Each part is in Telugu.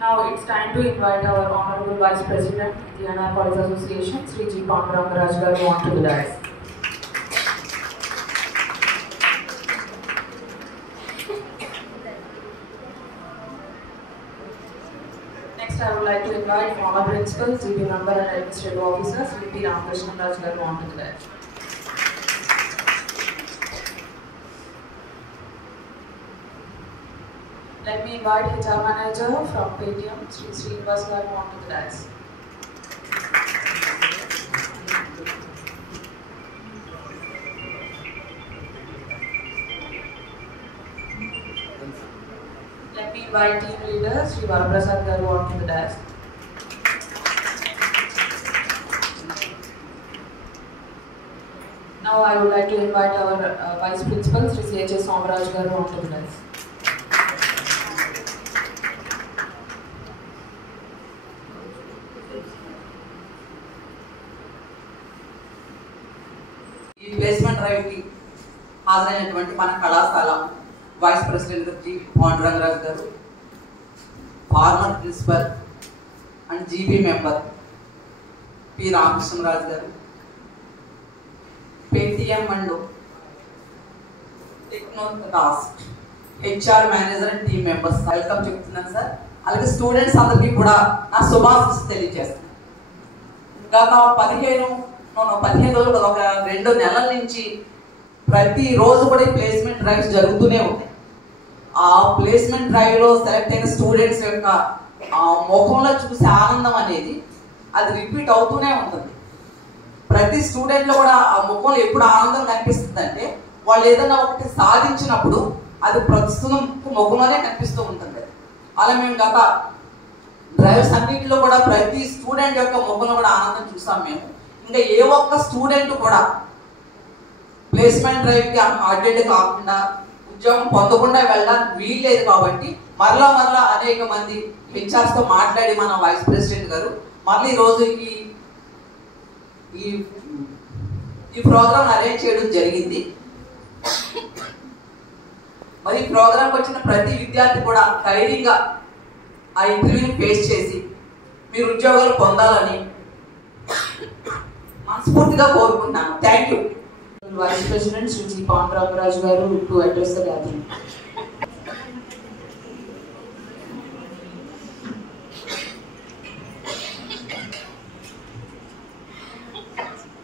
Now it's time to invite our Honorable Vice President, DNR College Association, Sri G. Pandurangaraj garu onto the dais. Next, I would like to invite former principals, GP member and administrative officers, Sri P. Ramakrishnan Raj garu onto the dais. Let me invite HR manager from Paytm, Sri Srinivas garu onto the dais. Let me invite team leader Sri Varaprasad garu onto the dais. Now I would like to invite our vice principal Sri C.H.S. Somaraj garu onto the dais. ఈ ప్లేస్మెంట్ డ్రైవ్ కి హాజరైనటువంటి మన కళాశాల వైస్ ప్రెసిడెంట్ జి పాండురంగరాజు గారు, former principal and GB member P Ramakrishnaraju గారు, Paytm and Technotask HR manager and team members welcome చెప్తున్నాను సార్. అలాగే స్టూడెంట్స్ అందరికీ కూడా నా శుభాశీస్సులు తెలియజేస్తాను. గత 15 రోజులు, ఒక 2 నెలల నుంచి ప్రతిరోజు కూడా ప్లేస్మెంట్ డ్రైవ్స్ జరుగుతూనే ఉంటాయి. ఆ ప్లేస్మెంట్ డ్రైవ్లో సెలెక్ట్ అయిన స్టూడెంట్స్ యొక్క ముఖంలో చూసే ఆనందం అనేది అది రిపీట్ అవుతూనే ఉంటుంది. ప్రతి స్టూడెంట్లో కూడా ఆ ముఖంలో ఎప్పుడు ఆనందం కనిపిస్తుంది అంటే వాళ్ళు ఏదైనా ఒకటి సాధించినప్పుడు అది ప్రస్తుతం ముఖంలోనే కనిపిస్తూ ఉంటుంది. అలా మేము గత డ్రైవ్స్ అన్నింటిలో కూడా ప్రతి స్టూడెంట్ యొక్క ముఖంలో కూడా ఆనందం చూసాం మేము. ఇంకా ఏ ఒక్క స్టూడెంట్ కూడా ప్లేస్మెంట్ డ్రైవ్కి అటెండ్ కాకుండా ఉద్యోగం పొందకుండా వెళ్ళడానికి వీల్లేదు. కాబట్టి మరలా అనేక మంది హెచ్ఆర్స్తో మాట్లాడి మన వైస్ ప్రెసిడెంట్ గారు మళ్ళీ ఈరోజు ఈ ప్రోగ్రామ్ అరేంజ్ చేయడం జరిగింది. మరి ఈ ప్రోగ్రాంకి వచ్చిన ప్రతి విద్యార్థి కూడా ధైర్యంగా ఆ ఇంటర్వ్యూని ఫేస్ చేసి మీరు ఉద్యోగాలు పొందాలని మనస్ఫూర్తిగా కోరుకుంటున్నాను. Thank you. Vice President Sri G. Pandurangaraj garu to address the gathering.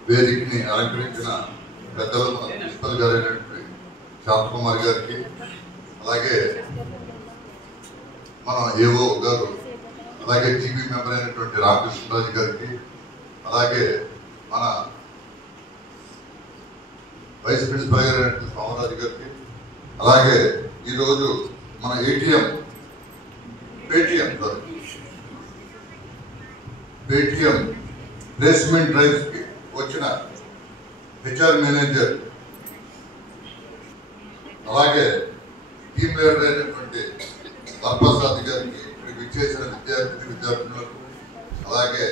వేదికని అలంకరించిన పెద్దలు మన ప్రిన్సిపల్ గారు అయినటువంటి శాంతకుమార్ గారికి, అలాగే మన ఏఓ గారు, అలాగే జీబీ మెంబర్ అయినటువంటి రామకృష్ణరాజు గారికి, అలాగే మన వైస్ ప్రిన్సిపల్ గారు అయినటువంటి సోమరాజు గారికి, అలాగే ఈరోజు మన పేటిఎం ప్లేస్మెంట్ డ్రైవ్స్కి వచ్చిన హెచ్ఆర్ మేనేజర్, అలాగే టీమ్ లీడర్ అయినటువంటి వరప్రసాద్ గారికి, ఇక్కడికి విచ్చేసిన విద్యార్థులకు, అలాగే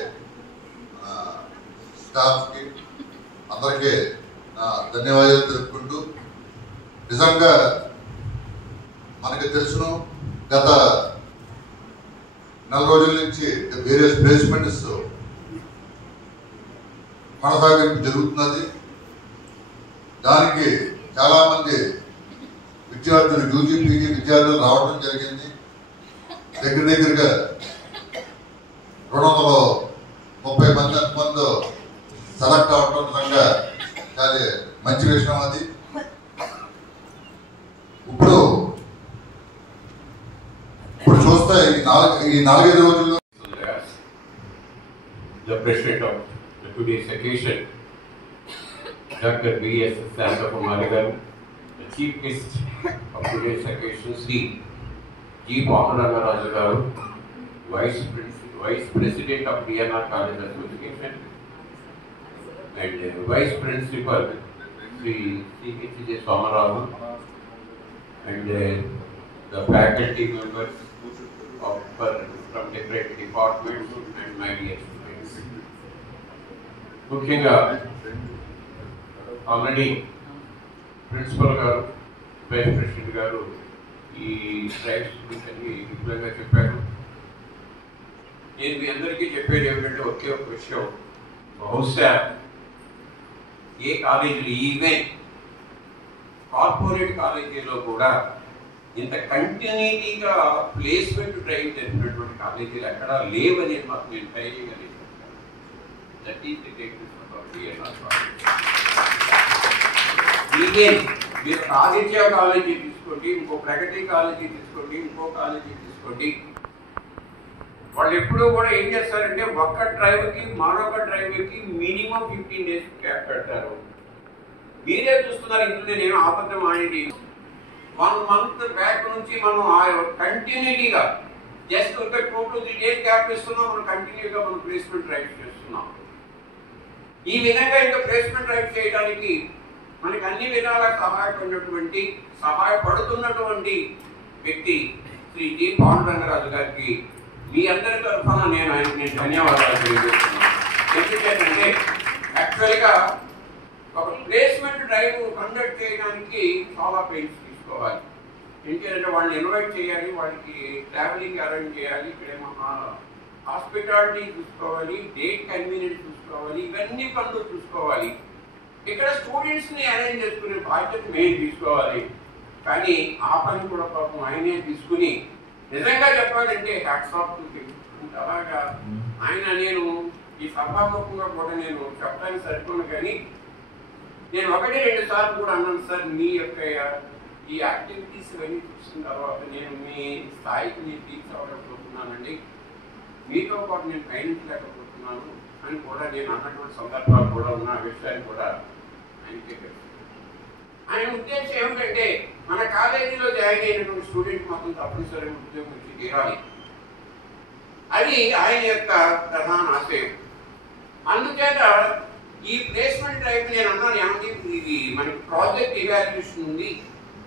స్టాఫ్కి అందరికీ నా ధన్యవాదాలు తెలుపుకుంటూ, నిజంగా మనకి తెలుసును గత 4 రోజుల నుంచి వేరియస్ ప్లేస్మెంట్స్ కొనసాగింపు జరుగుతున్నది. దానికి చాలామంది విద్యార్థులు, యూజీ పీజీ విద్యార్థులు రావడం జరిగింది. దగ్గరగా 230 మంది ఎంతమంది సెలెక్ట్ అవడం నిజంగా చాలా మంచి విషయం. అది ఇప్పుడు చూస్తే ఈ 4-5 రోజుల్లో the president of today's occasion, Dr. B.S. Santakumari garu, the chief guest of today's occasion, Sri G. Pandurangaraj garu, vice president of DNR College Association, and vice principal Sri C.H.S. Somaraj, and the faculty members from different departments and my dear students. ముఖ్యంగా ఆల్రెడీ ప్రిన్సిపల్ గారు, వైస్ ప్రెసిడెంట్ గారు ఈ డ్రైవ్స్ గురించి విపులంగా చెప్పారు. నేను మీ అందరికీ చెప్పేది ఏమిటంటే ఒకే ఒక విషయం, బహుశా ఏ కాలేజీలు ఈవెన్ కార్పొరేట్ కాలేజీలో కూడా ఇంత కంటిన్యూటీగా ప్లేస్మెంట్ డ్రైవ్ జరిపినటువంటి కాలేజీలు ఎక్కడా లేవనేది మాకు నేను ట్రై చేయగలిగాను. That is the techniques of our DNR college. Even మీరు ఆదిత్య కాలేజీ తీసుకోండి, ఇంకో ప్రగతి కాలేజీ తీసుకోండి, ఇంకో కాలేజీ తీసుకోండి, వాళ్ళు ఎప్పుడూ కూడా ఏం చేస్తారంటే ఒక్క డ్రైవర్కి మరొక డ్రైవర్కి మినిమం 15 days క్యాప్ పెడతారు. మీరే చూస్తున్నారు, ఇంట్లో నేను అబద్ధం ఆడేది 1 month బ్యాక్ నుంచి మనం కంటిన్యూటీగా జస్ట్ ఒక 2 to 3 days క్యాప్ ఇస్తున్నాం, మనం కంటిన్యూగా మనం ప్లేస్మెంట్ డ్రైవ్ చేస్తున్నాం. ఈ విధంగా ఇంకా ప్లేస్మెంట్ డ్రైవ్ చేయడానికి మనకి అన్ని విధాలా సహాయపడుతున్నటువంటి వ్యక్తి శ్రీ జి పాండురంగరాజు గారికి మీ అందరి తరఫున నేను ఆయనకి ధన్యవాదాలు తెలియజేస్తున్నాను. ఎందుకంటే యాక్చువల్గా ఒక ప్లేస్మెంట్ డ్రైవ్ కండక్ట్ చేయడానికి చాలా పెయిన్స్ తీసుకోవాలి. ఎందుకంటే వాళ్ళని ఇన్వైట్ చేయాలి, వాళ్ళకి ట్రావెలింగ్ అరేంజ్ చేయాలి, ఇక్కడేమో హాస్పిటాలిటీ చూసుకోవాలి, డేట్ కన్వీనియన్స్ చూసుకోవాలి, ఇవన్నీ పనులు చూసుకోవాలి. ఇక్కడ స్టూడెంట్స్ని అరేంజ్ చేసుకునే బాధ్యత మేము తీసుకోవాలి. కానీ ఆ పని కూడా పాపం ఆయనే తీసుకుని నిజంగా చెప్పాలంటే హ్యాట్స్ ఆఫ్ టు హిమ్. అలాగా ఆయన నేను ఈ సభాముఖంగా కూడా నేను చెప్పడానికి సరిపోను, కానీ నేను 1-2 సార్లు కూడా అన్నాను, సార్ మీ యొక్క ఈ యాక్టివిటీస్ ఇవన్నీ చూసిన తర్వాత నేను మీ స్థాయికి నేను రీచ్ అవ్వలేకపోతున్నానండి, మీతో పాటు నేను పయనించలేకపోతున్నాను అని కూడా నేను అన్నటువంటి సందర్భాలు కూడా ఉన్న విషయాన్ని కూడా ఆయనకే తెలుసు. ఆయన ఉద్దేశం ఏమిటంటే మన కాలేజీలో జాయిన్ అయినటువంటి స్టూడెంట్ మొత్తం తప్పనిసరిగా ఉద్యోగం ఇచ్చి తీరాలి, అది ఆయన యొక్క ప్రధాన ఆశయం. అందుచేత ఈ ప్లేస్మెంట్ డ్రైవ్ నేను అన్నాను, ఏమంటే ఇది మనకి ప్రాజెక్ట్ ఇవాల్యుయేషన్ ఉంది,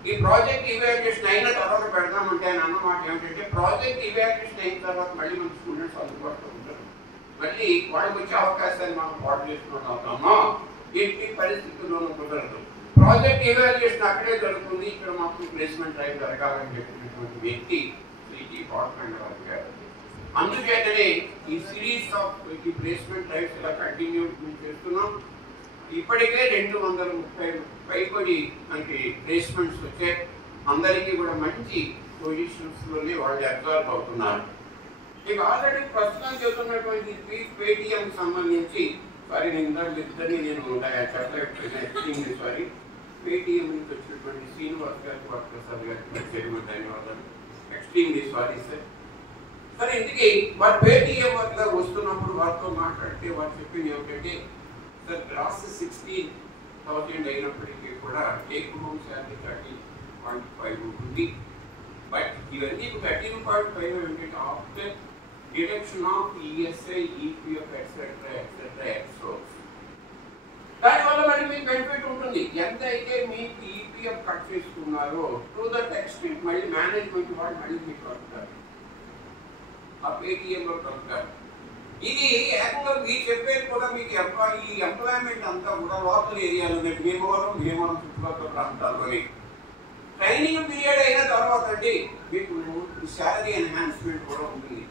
ఈ ప్రాజెక్ట్ ఇవాల్యుయేషన్ అయిన తర్వాత పెడదామంటే ఆయన అన్నమాట ఏమిటంటే ప్రాజెక్ట్ ఇవాల్యుయేషన్ అయిన తర్వాత మళ్ళీ మన స్టూడెంట్స్ అందుబాటులో ఉంటారు, మళ్ళీ వాళ్ళకి వచ్చే అవకాశాన్ని మనం పాటు చేసుకుని అవుతామో ఎట్టి పరిస్థితుల్లోనూ కుదరదు. ప్రాజెక్ట్ ఇవాల్యుయేషన్ అక్కడే జరుగుతుంది, ఇక్కడ మాకు ప్లేస్మెంట్ డ్రైవ్ జరగాలని చెప్పినటువంటి వ్యక్తి శ్రీ జి పాండురంగరాజు గారు. అందుచేతనే ఈ సిరీస్ ఆఫ్ ఈ ప్లేస్మెంట్ డ్రైవ్స్ ఇలా కంటిన్యూ చేస్తున్నాం. ఇప్పటికే 230 పైబడి మనకి ప్లేస్మెంట్స్ వచ్చే అందరికీ కూడా మంచి పొజిషన్స్లోనే వాళ్ళు అబ్జర్వ్ అవుతున్నారు. ఇక ఆల్రెడీ ప్రస్తుతం చెబుతున్నటువంటి పేటిఎం సంబంధించి సారీ నేను ఇద్దరిని నేను చెప్పలేదు, సారీ పేటిఎం నుంచి వచ్చినటువంటి శ్రీనివాస్ గారికి వరప్రసాద్ గారికి ప్రత్యేకమైన ధన్యవాదాలు. Extremely sorry sir. సరే, ఇందుకే వారు పేటిఎం వద్ద వస్తున్నప్పుడు వారితో మాట్లాడితే వారు చెప్పింది ఏమిటంటే సార్ గ్రాస్ 16,000 అయినప్పటికీ కూడా టేక్ హోమ్ శాలరీ 13.5 ఉంటుంది. బట్ ఇవన్నీ 13.5 ఏంటంటే after deduction of ESI, EPF etcetera etcetera ఎక్సోర్స్. దానివల్ల మళ్ళీ మీకు బెనిఫిట్ ఉంటుంది. ఎంత అయితే మీకు ఈపీఎఫ్ కట్ చేసుకున్నారో టు దట్ ఎక్స్టెంట్ మళ్ళీ మేనేజ్మెంట్ వాళ్ళు మళ్ళీ మీకు కలుపుతారు, ఆ పేటిఎంలో కలుపుతారు. ఇది ఏకంగా మీరు చెప్పేది కూడా మీకు ఈ ఎంప్లాయ్మెంట్ అంతా కూడా లోకల్ ఏరియాలో భీమవరం చుట్టుపక్కల ప్రాంతాల్లోనే ట్రైనింగ్ పీరియడ్ అయిన తర్వాత అండి మీకు శాలరీ ఎన్హాన్స్మెంట్ కూడా ఉంటుంది.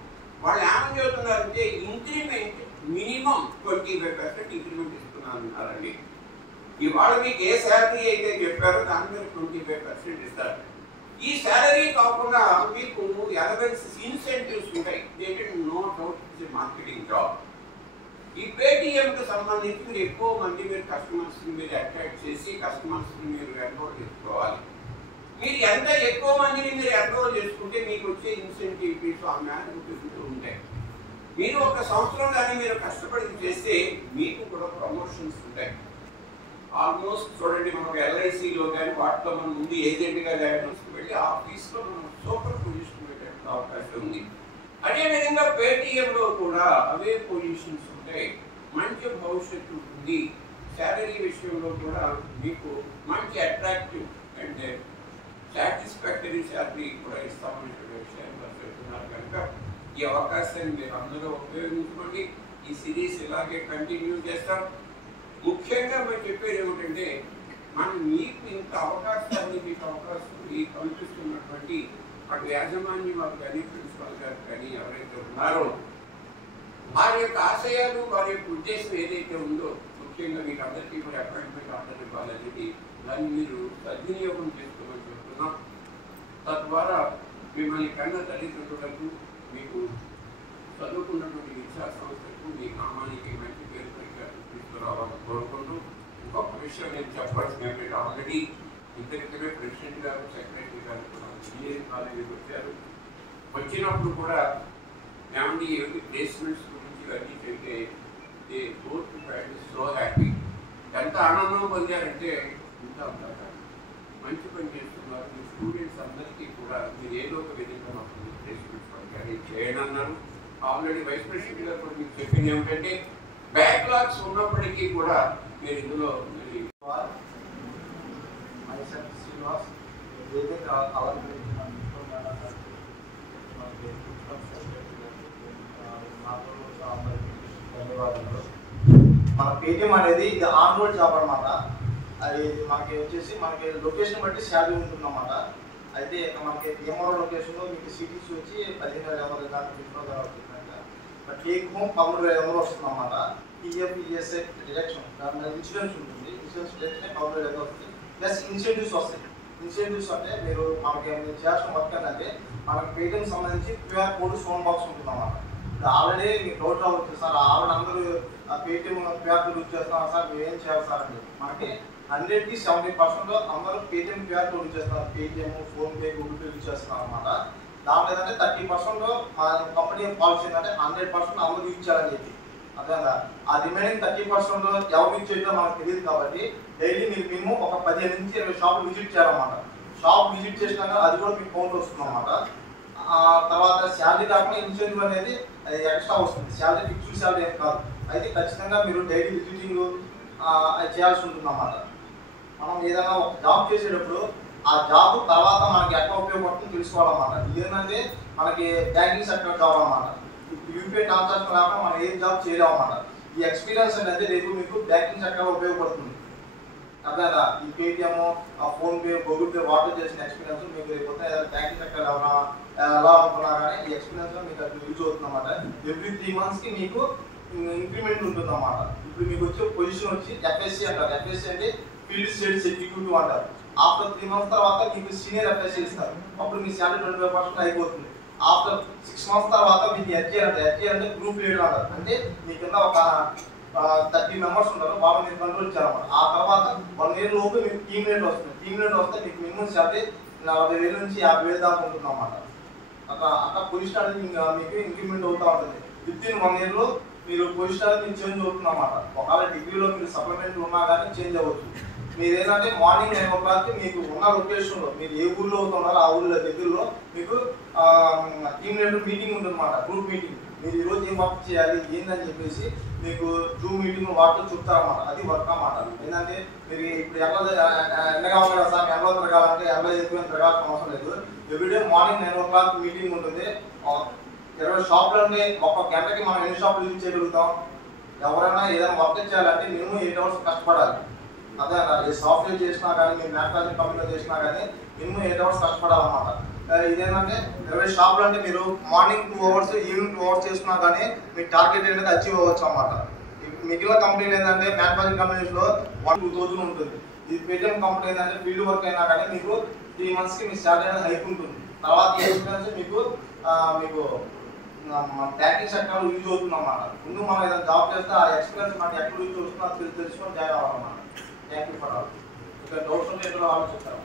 వాళ్ళు ఏమని చెబుతున్నారంటే ఇంక్రిమెంట్ మినిమం 25% ఇంక్రిమెంట్ ఇస్తున్నారండి. ఇవాళ మీకు ఏ శాలరీ అయితే చెప్పారో దాని మీద 25% ఇస్తారు. ఈ శాలరీ కాకుండా మీకు ఎలవెన్స్ ఇన్సెంటివ్స్ ఉంటాయి. No doubt it's marketing job. ఈ పేటిఎంకి సంబంధించి మీరు ఎక్కువ మంది మీరు కస్టమర్స్ని మీరు అట్రాక్ట్ చేసి కస్టమర్స్ని మీరు ఎన్రోల్ చేసుకోవాలి. మీరు ఎంత ఎక్కువ మందిని మీరు ఎన్రోల్ చేసుకుంటే మీకు వచ్చే ఇన్సెంటివ్స్ ఆ మేరకు ఉంటాయి. మీరు ఒక సంవత్సరం కానీ మీరు కష్టపడి చేస్తే మీకు కూడా ప్రమోషన్స్ ఉంటాయి. ఆల్మోస్ట్ చూడండి, మనం ఎల్ఐసిలో కానీ వాటిలో మనం ముందు ఏజెంట్గా జాయిన్ వెళ్ళి ఆ ఆఫీస్లో మనం సూపర్ పొజిషన్ పెట్టే అవకాశం ఉంది. అదేవిధంగా పేటిఎంలో కూడా అవే పొజిషన్స్ ఉంటాయి, మంచి భవిష్యత్తు ఉంటుంది. శాలరీ విషయంలో కూడా మీకు మంచి అట్రాక్టివ్ అండ్ సాటిస్ఫాక్టరీ శాలరీ కూడా ఇస్తామనే విషయాన్ని వారు చెప్తున్నారు. కనుక ఈ అవకాశాన్ని మీరు అందరూ ఉపయోగించుకోండి. ఈ సిరీస్ ఇలాగే కంటిన్యూ చేస్తాం. ముఖ్యంగా మేము చెప్పేది ఏమిటంటే మనం మీకు ఇంత అవకాశాన్ని మీకు కల్పిస్తున్నటువంటి అటు యాజమాన్యం వారు కానీ ప్రిన్సిపాల్ గారు కానీ ఎవరైతే ఉన్నారో వారి యొక్క ఆశయాలు, వారి యొక్క ఉద్దేశం ఏదైతే ఉందో, ముఖ్యంగా మీకు అందరికీ కూడా అపాయింట్మెంట్ ఆర్డర్ ఇవ్వాలనేది, దాన్ని మీరు సద్వినియోగం చేసుకోమని చెప్తున్నాం. తద్వారా మిమ్మల్ని కన్న తల్లిదండ్రులకు, మీకు చదువుకున్నటువంటి విద్యా సంస్థలకు, మీ గ్రామానికి మంచి పేరు తీసుకురావాలని కోరుకుంటూ, ఇంకొక విషయం నేను చెప్పాల్సిన ఏంటంటే, ఆల్రెడీ ఇంతకింతమే ప్రెసిడెంట్ గారు, సెక్రటరీ గారు కూడా ఇంజనీరింగ్ కాలేజీకి వచ్చారు. వచ్చినప్పుడు కూడా ఏమండి ఏమిటి ప్లేస్మెంట్స్ గురించి అన్నీ చెప్తే దే బోత్ సో హ్యాపీ. ఎంత ఆనందం పొందారంటే ఇంత అంతా మంచి పని చేస్తున్నారు. మీ స్టూడెంట్స్ అందరికీ కూడా మీరు ఏదో ఒక విధంగా మాకు ప్లేస్మెంట్స్ పంపారు చేయడం అన్నారు. ఆల్రెడీ వైస్ ప్రెసిడెంట్ గారు కూడా మీకు చెప్పింది ఏమిటంటే, బ్యాక్లాగ్స్ ఉన్నప్పటికీ కూడా మీరు ఇందులో ధన్యవాదాలు. మన పేటిఎం అనేది ఇది ఆన్ రోడ్ జాబ్ అనమాట. అది మనకి వచ్చేసి మనకి లొకేషన్ బట్టి శాలరీ ఉంటుందన్నమాట. అయితే మనకి భీమవరం లొకేషన్లో మీకు సిటీస్ వచ్చి 15,500 దాకా 20,000 బట్ టేక్ హోమ్ 13,500 వస్తుంది అన్నమాట. పిఎఫ్ ఈఎస్ఐ డిడక్షన్ దాని మీద ఇన్సూరెన్స్ ఉంటుంది. ఇన్సూరెన్స్ డిడక్షన్ 13,500 వస్తుంది. ప్లస్ ఇన్సెంటివ్స్ వస్తాయి. ఇన్సెంటివ్స్ అంటే మీరు చేయాల్సిన వర్క్ అంటే మనకి పేటిఎం సంబంధించి క్యూఆర్ కోడ్ ఫోన్ బాక్స్ ఉంటుంది అన్నమాట. ఆల్రెడీ మీకు డౌట్ రావచ్చు సార్, ఆల్రెడీ అందరూ పేటిఎం క్యూఆర్ కోడ్ యూజ్ చేస్తున్నారు సార్, మీరు ఏం చేయాలి సార్ అంటే, మనకి 100కి 70% అందరూ పేటిఎం క్యూఆర్ కోడ్ యూజ్ చేస్తున్నారు. Paytm, PhonePe, Google pay use చేస్తున్నారు అనమాట. దాంట్లో ఏంటంటే 30% మన కంపెనీ పాలసీ ఏంటంటే 100% అందరూ యూజ్ చేయాలని చెప్పి. అదే ఆ రిమైనింగ్ 30% ఎవరు యూజ్ చేయడం మనకు తెలియదు కాబట్టి డైలీ మీరు మినిమం ఒక 15 నుంచి 20 షాపులు విజిట్ చేయాలన్నమాట. షాప్ విజిట్ చేసినాక అది కూడా మీకు కౌంట్ వస్తుంది అన్నమాట. తర్వాత శాలరీ కాకుండా ఇన్సెంటివ్ అనేది అది ఎక్స్ట్రా వస్తుంది. శాలరీ ఫిక్స్డ్ శాలరీ ఏం కాదు. అయితే ఖచ్చితంగా మీరు డైలీ విజిటింగ్ అది చేయాల్సి ఉంటుంది అన్నమాట. మనం ఏదైనా ఒక జాబ్ చేసేటప్పుడు ఆ జాబ్ తర్వాత మనకి ఎట్లా ఉపయోగపడుతుందో తెలుసుకోవాలన్నమాట. ఇదేంటంటే మనకి బ్యాంకింగ్ సెక్టర్ జాబ్ అన్నమాట. యూపీఐ ట్రాన్సాక్షన్ లేకుండా మనం ఏం జాబ్ చేయలేము అన్నమాట. ఈ ఎక్స్పీరియన్స్ అనేది రేపు మీకు బ్యాంకింగ్ సెక్టర్లో ఉపయోగపడుతుంది. అదే ఈ Paytm, PhonePe, Google pay water చేసిన ఎక్స్పీరియన్స్ మీకు రేపు బ్యాంకింగ్ సెక్టర్ ఎలా అనుకున్నా కానీ ఈ ఎక్స్పీరియన్స్ మీకు అది యూజ్ అవుతుంది అన్నమాట. ఎవ్రీ 3 monthsకి మీకు ఇంక్రిమెంట్ ఉంటుంది అన్నమాట. ఇప్పుడు మీకు వచ్చే పొజిషన్ వచ్చి ఎఫ్ఎస్సి అంటారు. ఎఫ్ఎస్సి అంటే ఫీల్డ్ స్టడీస్ ఎగ్జిక్యూటివ్ అంటారు. ఆఫ్టర్ 3 months తర్వాత మీకు సీనియర్ ఎఫ్ఎస్సి ఇస్తారు. అప్పుడు మీ శాలరీ 25% అయిపోతుంది. ఆఫ్టర్ 6 months తర్వాత మీకు హెచ్ఏఆర్ అంటారు. హెచ్ఏఆర్ అంటే గ్రూప్ లీడర్ అంటారు. అంటే మీ కింద ఒక 30 members ఉంటారు, వాళ్ళు మీరు కంట్రోల్ చేయాలన్నమాట. ఆ తర్వాత 1 year లోపు మీకు టీమ్ లీడర్ వస్తుంది. టీమ్ లీడర్ వస్తే మీకు మినిమం శాలరీ 40,000 నుంచి 50,000 దాకా ఉంటుంది అన్నమాట. అట్లా పొజిషన్ అనేది మీకు ఇంక్రిమెంట్ అవుతూ ఉంటుంది. వితిన్ 1 year లో మీరు పొజిషన్ అనేది మీకు చేంజ్ అవుతుంది అన్నమాట. ఒకవేళ డిగ్రీలో మీరు సప్లిమెంట్ ఉన్నా కానీ చేంజ్ అవ్వచ్చు. మీరు ఏంటంటే మార్నింగ్ 9 o'clock మీకు ఉన్న లొకేషన్లో మీరు ఏ ఊళ్ళో అవుతున్నారో ఆ ఊళ్ళో దగ్గరలో మీకు టీమ్ లీడర్ మీటింగ్ ఉంటుంది అన్నమాట. Group meeting. మీరు ఈరోజు ఏం వర్క్ చేయాలి ఏందని చెప్పేసి మీకు జూమ్ మీటింగ్ వాటిలో చెప్తారన్నమాట. అది వర్క్ అన్నమాట. ఏంటంటే మీరు ఇప్పుడు ఎండగా ఉంది కదా సార్, ఎండలో తిరగాలంటే ఎండలో ఎక్కువ తిరగాల్సిన అవసరం లేదు. ఎవ్రీడే మార్నింగ్ 9 o'clock మీటింగ్ ఉంటుంది. 20 షాపులన్నీ ఒక్క గంటకి మనం ఎన్ని షాపులు యూజ్ చేయగలుగుతాం? ఎవరైనా ఏదైనా వర్క్ చేయాలంటే మినిమం 8 hours కష్టపడాలి. అదే ఏ సాఫ్ట్వేర్ చేసినా కానీ మీరు మ్యానుఫ్యాక్చరింగ్ కంపెనీలో చేసినా కానీ మినిమం 8 hours కష్టపడాలన్నమాట. ఇదేంటంటే 20 షాపులు అంటే మీరు మార్నింగ్ 2 hours ఈవినింగ్ 2 hours చేసినా కానీ మీ టార్గెట్ అనేది అచీవ్ అవ్వచ్చు అన్నమాట. మిగిలిన కంపెనీలు ఏంటంటే మ్యానుఫ్యాక్చరింగ్ కంపెనీస్లో 1-2,000 ఉంటుంది. ఈ పేటిఎం కంపెనీ ఏంటంటే ఫీల్డ్ వర్క్ అయినా కానీ మీకు 3 monthsకి మీ శాలరీ అనేది హైక్ ఉంటుంది. తర్వాత ఈ ఎక్స్పీరియన్స్ మీకు బ్యాంకింగ్ సెక్టర్లో యూజ్ అవుతుంది అన్నమాట. ముందు మనం ఏదైనా జాబ్ చేస్తే ఆ ఎక్స్పీరియన్స్ మనకి ఎక్కడ యూజ్ అవుతుందో తెలుసుకొని జాయిన్ అవ్వాలన్నమాట. Thank you for all. ఇక్కడ డౌట్స్ ఉంటే ఇక్కడ ఆలోచిస్తాను.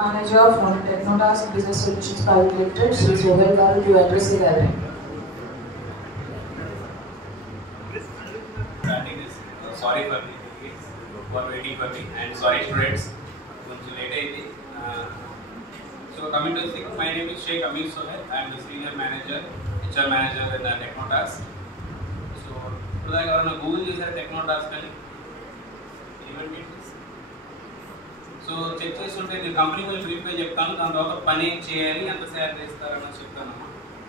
Manager from Technotask Business Solutions Private Limited, Sri Sohail Garu, to address the gathering. Starting this, sorry for waiting for me, and sorry students, కొంచెం లేట్ అయింది. So coming to the thing, my name is Sheikh Amir Sohail. I am the senior manager, HR manager in Technotask. So ఇప్పుడు దాకా ఎవరైనా గూగుల్ చేశారు Technotask అని? సో చెక్ చేస్తుంటే నేను కంపెనీ గురించి బ్రీఫ్గా చెప్తాను. దాని తర్వాత పని చేయాలి, ఎంత శాలరీ ఇస్తారని చెప్తాను.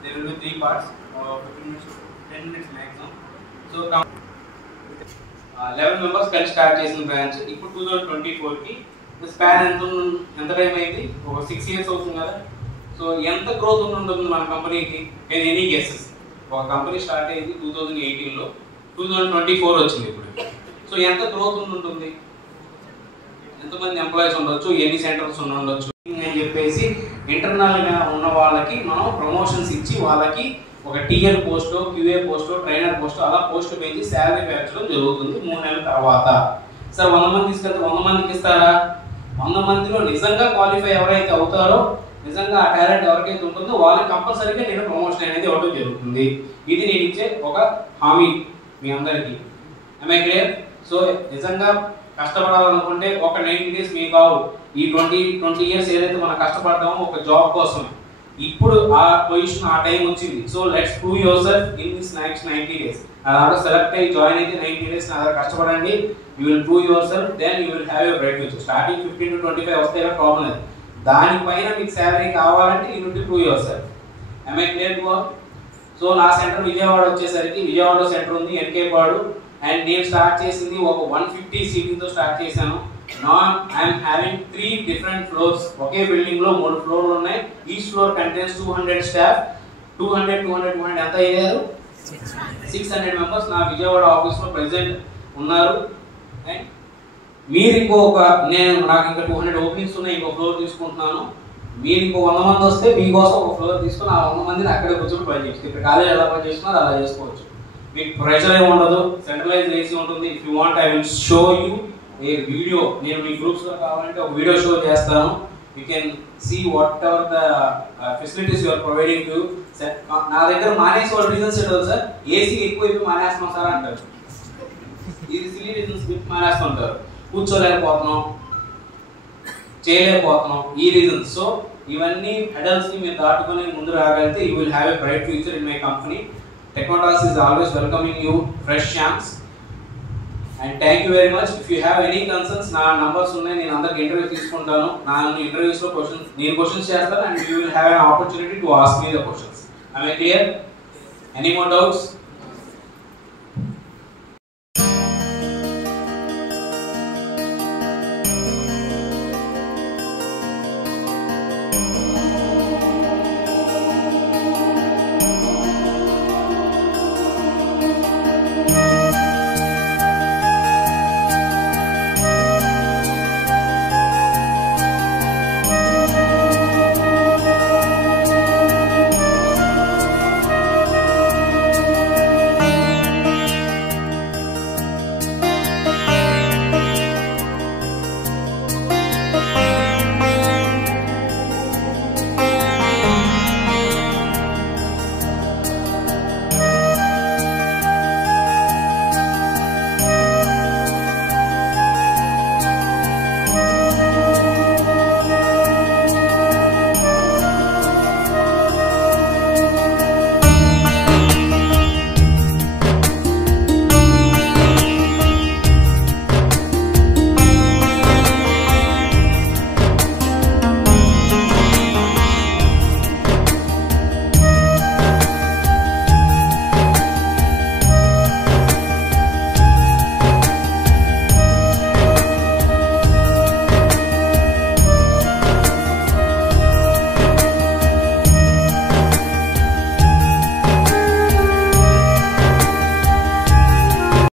There will be 3 parts, 15 minutes, 10 minutes maximum. So 11 members కలిసి స్టార్ట్ చేసిన బ్రాంచ్ ఇప్పుడు 2024కి స్పాన్ ఎంత టైం అయింది? ఒక 6 years అవుతుంది కదా. సో ఎంత గ్రోత్ ఉంటుంది మన కంపెనీకి? Any guesses? ఒక కంపెనీ స్టార్ట్ అయింది 2018లో, 2024 వచ్చింది ఇప్పుడు. సో ఎంత గ్రోత్ ఉంటుంది, ఎంతమంది ఎంప్లాయీస్ ఉండొచ్చు, ఎన్ని సెంటర్స్ ఉండొచ్చు అని చెప్పేసి ఇంటర్నల్గా ఉన్న వాళ్ళకి మనం ప్రమోషన్స్ ఇచ్చి వాళ్ళకి ఒక టీఎల్ పోస్టో, క్యూఏ పోస్టో, ట్రైనర్ పోస్టో అలా పోస్ట్ పెంచి శాలరీ పెంచడం జరుగుతుంది 3 నెలల తర్వాత. సార్ 100 మంది తీసుకెళ్తే 100 మందికి ఇస్తారా? 100 మందిలో నిజంగా క్వాలిఫై ఎవరైతే అవుతారో, నిజంగా ఆ టాలెంట్ ఎవరికైతే ఉంటుందో వాళ్ళకి కంపల్సరీగా నేను ప్రమోషన్ అనేది ఇవ్వడం జరుగుతుంది. ఇది నేను ఇచ్చే ఒక హామీ మీ అందరికీ. I clear? సో నిజంగా కష్టపడాలనుకుంటే ఒక 90 డేస్ మీకు కావు. ఈ 20 ఇయర్స్ ఏదైతే మనం కష్టపడతామో ఒక జాబ్ కోసం, ఇప్పుడు ఆ పొజిషన్ ఆ టైం వచ్చింది. So let's prove yourself in this next 90 days. అలా సెలెక్ట్ అయ్యి జాయిన్ అయితే 90 డేస్ అలా కష్టపడండి. You will prove yourself, then you will have a bright future. Starting 15 to 25 వస్తే ప్రాబ్లం లేదు. దానిపైన మీకు శాలరీ కావాలంటే you will prove your self. I clear to all? So నా సెంటర్ విజయవాడ వచ్చేసరికి, విజయవాడలో సెంటర్ ఉంది ఎన్కేపాడు, అండ్ నేను స్టార్ట్ చేసింది ఒక 150 సీటింగ్తో స్టార్ట్ చేశాను. Now I am having 3 different floors. Okay building లో 3 ఫ్లోర్లు ఉన్నాయి. Each floor contains 200 staff. 200 ఎంత అయ్యారు? 600 మెంబర్స్ నా విజయవాడ ఆఫీస్ లో ప్రెసెంట్ ఉన్నారు. అండ్ మీరు నాకు ఇంకా 200 ఓపెనింగ్స్ ఉన్నాయి, ఇంకో ఫ్లోర్ తీసుకుంటున్నాను. మీరు ఇంకో 100 మంది వస్తే మీకోసం ఒక ఫ్లోర్ తీసుకుని ఆ 100 మందిని అక్కడే కూర్చొని పని చేస్తారు. ఇక్కడ కాలేజ్ ఎలా పని చేస్తున్నారు అలా చేసుకోవచ్చు. మీకు ప్రెషర్ ఏమి ఉండదు, సెంట్రలైజ్ చేసి ఉంటుంది. If you want I will show you a video. నేను మీ గ్రూప్స్లో కావాలంటే ఒక వీడియో షో చేస్తాను. You can see whatever the facilities you're providing to. నా దగ్గర మానేసి వాళ్ళ రీజన్స్ ఏంటో సార్, ఏసీ ఎక్కువైపోయి మానేస్తున్నాం సార్ అంటారు. ఇది సిలీ రీజన్స్ మానేస్తుంటారు. కూర్చోలేకపోతున్నాం, చేయలేకపోతున్నాం, ఈ రీజన్స్. సో ఇవన్నీ హెడల్స్ని మీరు దాటుకొని ముందు రాగలిగితే you will have a bright future in my company. Technotas is always welcoming you fresh chance. And thank you very much. If you have any concerns, నా నంబర్స్ ఉన్నాయి, నేను అందరికి ఇంటర్వ్యూ తీసుకుంటాను. నా ఇంటర్వ్యూస్ లో క్వశ్చన్స్ చేస్తాను, and you will have an opportunity to ask me the questions. Am I clear? Any more doubts?